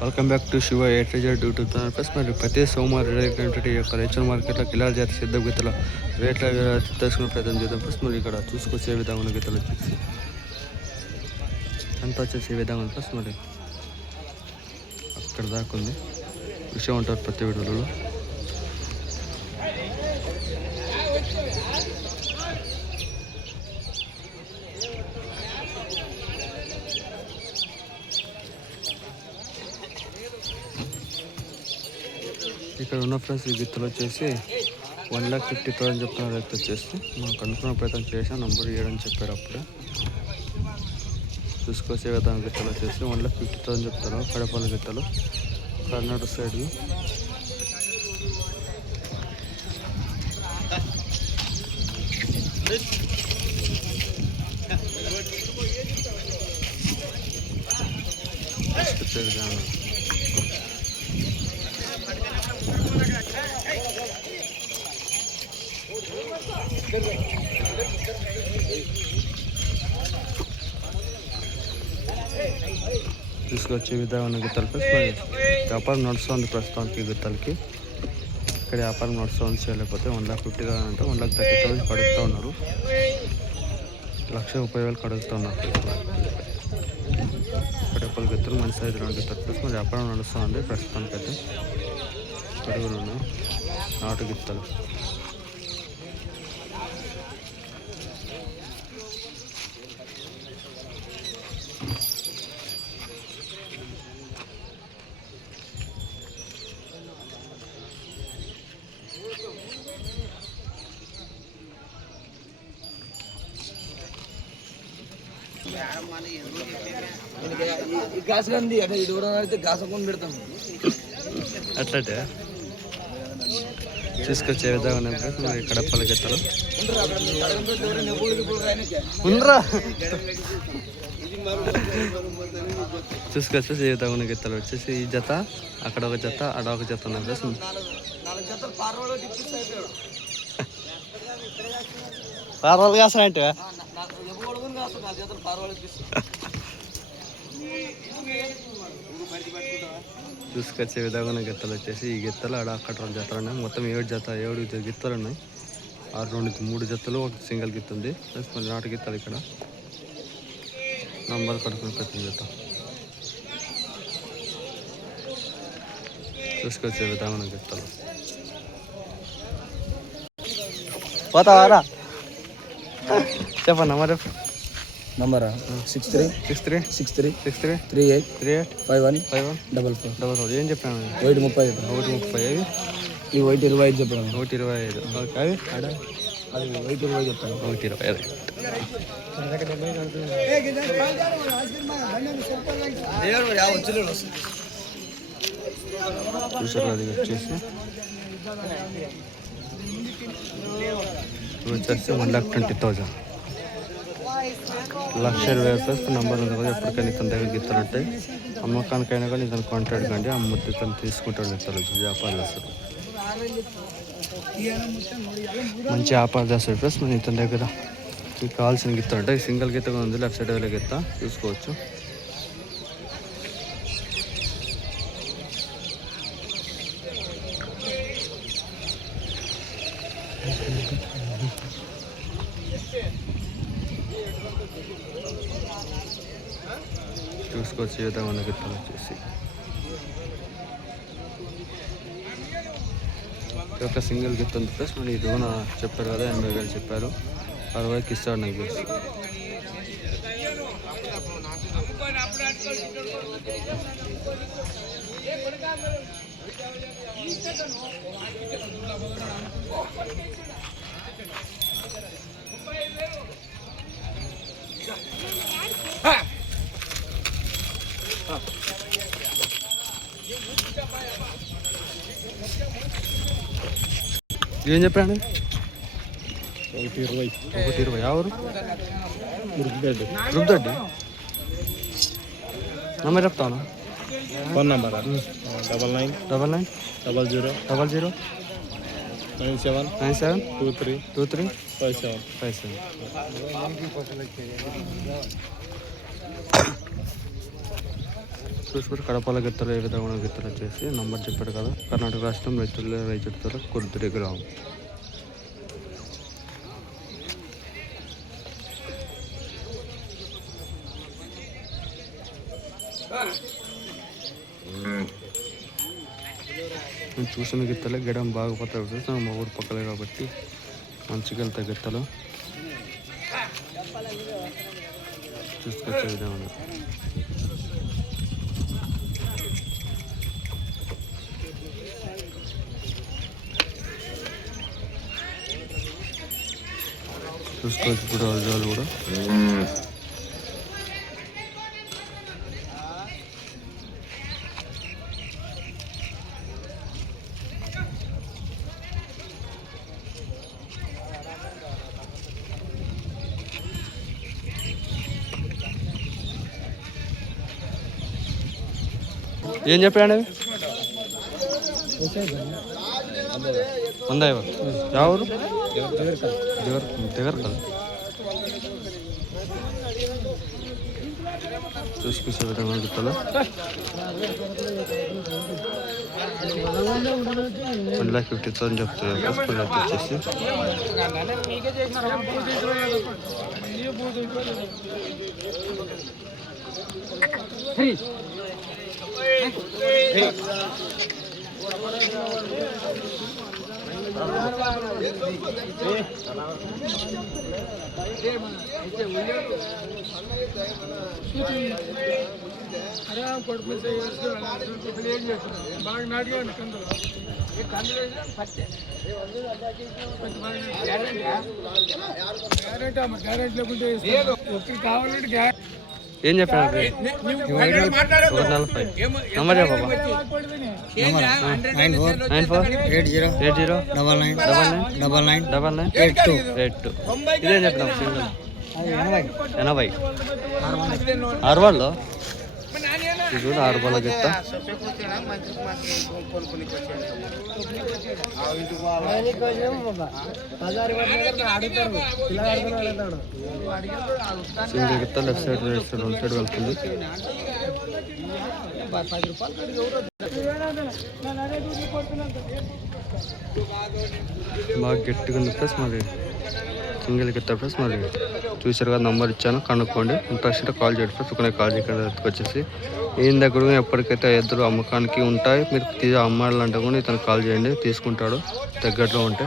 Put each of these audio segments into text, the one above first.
Welcome back to Shiva A to Z YouTube channel. Plus మరి ప్రతి సోమవారం రేటు యొక్క రైచర్ మార్కెట్లో కిలాల జాతి సిద్ధ గీతల రేట్ల తెలుసుకునే ప్రయత్నం చేద్దాం. ప్లస్ మరి ఇక్కడ చూసుకొచ్చే విధంగా గీతలు వచ్చేసి అంత వచ్చేసి ఈ విధంగా ప్లస్ మరి అక్కడ దాకా ఉంది విషయం ఉంటారు ప్రతి వీడియోలో. ఇక్కడ ఉన్న ఫ్రెండ్స్ ఈ గిత్తలు వచ్చేసి 1,50,000 చెప్తున్న రైతు వచ్చేసి మనం కనుక్కున్న ప్రయత్నం చేసాం. నంబర్ ఇవ్వడం చెప్పారు అప్పుడే. చూసుకొచ్చే విధంగా గిత్తలు వచ్చేసి 1,50,000 చెప్తారు. కడపల్లి గిత్తలు కర్ణాటక సైడ్వి. తీసుకొచ్చే విధంగా గిత్తలకి వ్యాపారం నడుస్తుంది ప్రస్తుతానికి. గిత్తలకి ఇక్కడ వ్యాపారం నడుస్తుంది. చేయలేకపోతే 1,50,000 అంటే 1,30,000 కడుగుతూ ఉన్నారు. 1,30,000 కడుగుతూ ఉన్నారు. కడపల గిత్తలు మంచి సైజు 2 గిత్తలు ప్లస్ మరి వ్యాపారం నడుస్తుంది ప్రస్తుతానికి. అయితే కడుగులు ఉన్నాయి నాటు గిత్తలు. గాస్ కంది అంటే ఇది కూడా అయితే గాస కొని పెడతాం అట్లటే తీసుకొచ్చే విధంగా మరి కడపల్లి గిత్తలు ఉండరా తీసుకొచ్చేసి ఏ విధంగా గిత్తలు వచ్చేసి ఈ జత అక్కడ ఒక జత అక్కడ ఒక జత ఉన్నాయి. ప్లస్ పార్వాలు కాసాలంటే తీసుకొచ్చే విధంగా గిత్తలు వచ్చేసి ఈ గిత్తలు ఆడ అక్కడ 2 జతలు ఉన్నాయి. మొత్తం 7 గిత్తలు ఉన్నాయి. 3 జతలు ఒక సింగిల్ గిత్త ఉంది. ప్లస్ మళ్ళీ నాటు గిత్తలు ఇక్కడ నంబర్ కడుకుని ప్రతి జత తీసుకొచ్చే విధంగా గిత్తలు. పోతావారా చెప్పండి నంబరా 636363385144. ఏం చెప్పాను? 130. 130. ఈ 125 చెప్పాను. 125. ఓకే అది అది 120 చెప్పాను. 125. చూసారు అది వచ్చేసి 1,20,000 1,20,000 ప్లస్ నంబర్ ఉంది కదా. ఎప్పటికైనా ఇతని దగ్గర గిత్తలు ఉంటాయి. అమ్మకానికైనా కానీ ఇతను కాంటాక్ట్ కండి. అమ్ముతే ఇతను తీసుకుంటాడు గిత్తలు వచ్చి వ్యాపారం చేస్తాడు. మంచి వ్యాపారం చేస్తాడు. ప్లస్ మన ఇతని దగ్గర మీకు కావాల్సిన గిత్త ఉంటాయి. సింగిల్ గిత్త కూడా ఉంది. లెఫ్ట్ సైడ్ వెళ్ళే గిత్త చూసుకోవచ్చు. చూసుకోవచ్చు ఏ విధంగా గిత్తలు వచ్చేసి ఒక సింగిల్ గిత్త ఉంది. ప్లస్ మళ్ళీ ఇది కూడా చెప్పారు కదా 80,000 చెప్పారు. 60కి ఇస్తాడు నాకు తెలిసి. ఏం చెప్పాను? 120. ఎవరు? రుద్దండి నంబర్ చెప్తాను. ఫోన్ నంబరా 99000097232357. చూసుకుంటే కడపల గిత్తలు ఏ విధంగా గిత్తలు వచ్చేసి నంబర్ చెప్పాడు కదా, కర్ణాటక రాష్ట్రం రైతుల కుర్తిరి గ్రామం. నేను చూసిన గిత్తలే గడం బాగుపోతాయి. మా ఊరు పక్కలే కాబట్టి మంచిగా వెళ్తాయి గిత్తలు. చూసుకొచ్చే విధంగా చూసుకోవచ్చు. ఇప్పుడు అర్జాలు కూడా ఏం చెప్పాడు అవి 100 ఎవరు దగ్గర కదా. చూసుకొచ్చే విధంగా గిత్తలు 1,50,000 చెప్తారు. వచ్చేసి ఏం చెప్పాను? 1,40,000 నంబర్ చెప్పబ్బా. 948089999982. ఇదేం చెప్పినా సింగిల్ 80 6 ఇది కూడా 6 గిత్త. సింగిల్ గిత్త left side right side 2 side వెళ్తుంది. బాగా గట్టిగా ఉంది ప్లస్ మరి సింగిల్ గిత్త ప్లస్ మరి చూసారు కదా, నంబర్ ఇచ్చాను, కనుక్కోండి. ఇంట్రెస్ట్ కాల్ చేయండి ప్లస్ ఒక కాల్ చేయకుండా వచ్చేసి ఈయన దగ్గర ఎప్పటికైతే ఎద్దులు అమ్మకానికి ఉంటాయి. మీరు అమ్మాలంటే కూడా ఇతను కాల్ చేయండి, తీసుకుంటాడు దగ్గరలో ఉంటే.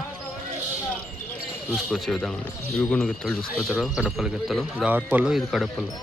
చూసుకొచ్చే విధంగా ఇవి కూడా గిత్తలు చూసుకొచ్చారు. కడపల గిత్తలు, ఇది ఆర్పల్లో, ఇది కడపల్లో.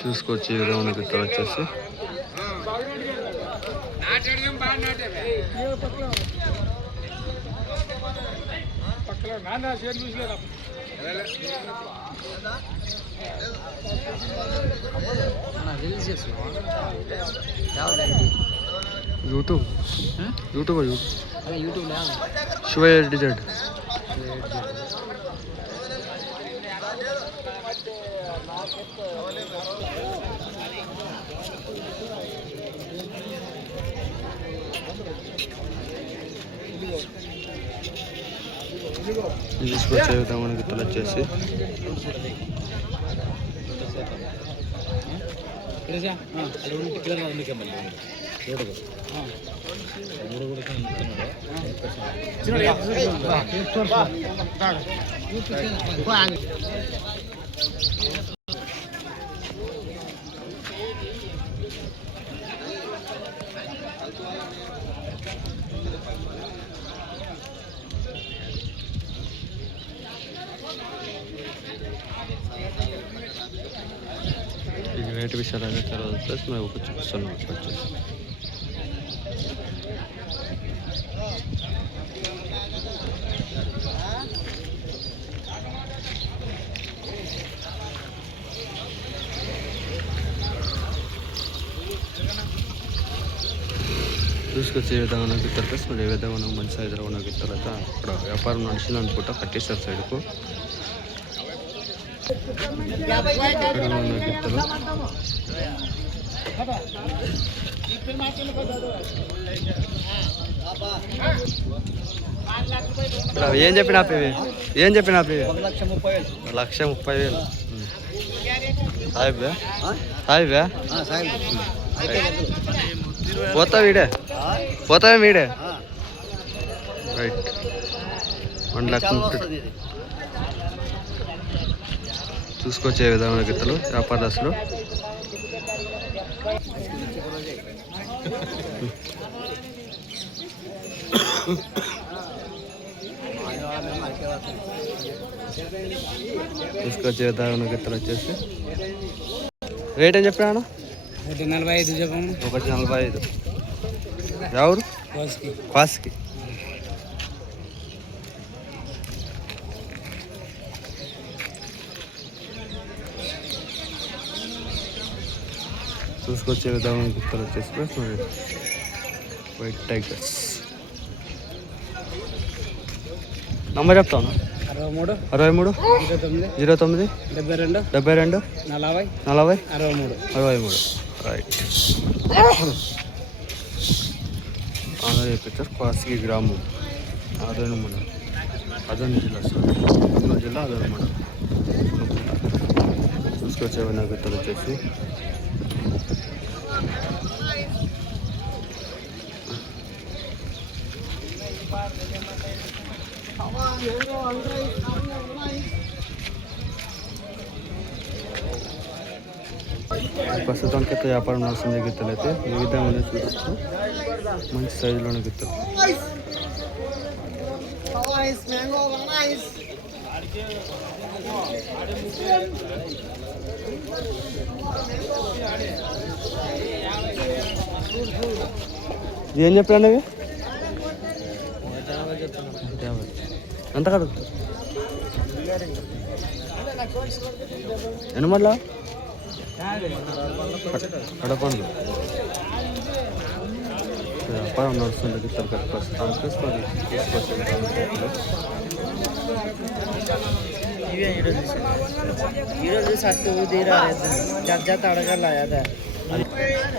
చూసుకోవచ్చు ఈ విధంగా గిత్తలు వచ్చేసి. YouTube Shiva desired. తీసుకొచ్చే విధంగా గిత్తలు వచ్చేసి రేటు విషయాలు అనేది తర్వాత ప్లస్ మేము ఒక చూపిస్తున్నాం వచ్చేసి. చూసుకొచ్చి ఏ విధంగా నాకు ఇస్తారు ప్లస్ మరి ఏ విధంగా నాకు మంచి సైజులో నాకు ఇస్తారు అయితే అక్కడ వ్యాపారం నడిచింది అనుకుంటా కట్టేస్తారు సైడ్కు ఇక్కడ నాకు ఇస్తారు ఏం చెప్పిన ఆపేవి ఏం చెప్పిన ఆపేవి 1,30,000 సాయిబే సాయిబే పోతావు వీడే పోతావే వీడే రైట్ 1,00,000 చూసుకొచ్చే విధమైన గిత్తలు వ్యాపారస్తులు తీసుకొచ్చే విధమైన గిత్తలు వచ్చేసి రేట్ ఏం చెప్పాను 1,45 చెప్పము 1,45 ఎవరు క్వాస్కి చూసుకొచ్చే విధంగా గిత్తలు వచ్చేసి ప్లస్ మరి వైట్ టైగర్స్ నంబర్ చెప్తాను 63 09 72 40 63 రైట్ ఆంధ్ర పిక్చర్ క్వాస్కి గ్రామం ఆదరణ మండలం అదన జిల్లా కృష్ణా జిల్లా అదన మండలం చూసుకొచ్చే వినాయకులు వచ్చేసి ప్రస్తుతానికి అయితే వ్యాపారం నడుస్తుంది గిత్తలు అయితే ఈ విధంగా చూస్తూ మంచి సైజులోనే గిత్తలు ఏం చెప్పాను అవి ఎంత కాదు ఎనమడ్లా కడపండు వ్యాపారం నడుస్తుంది గిత్తలు కదా ప్రస్తుతానికి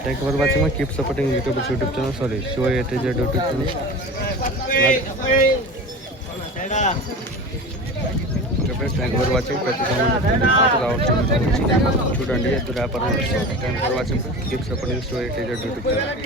thank you for watching keep supporting YouTube channel సారీ Shiva ATJ YouTube channel thank you for watching ప్రతి రావచ్చు చూడండి ఎద్దు వ్యాపారం thank you for watching keep supporting Shiva ATJ YouTube channel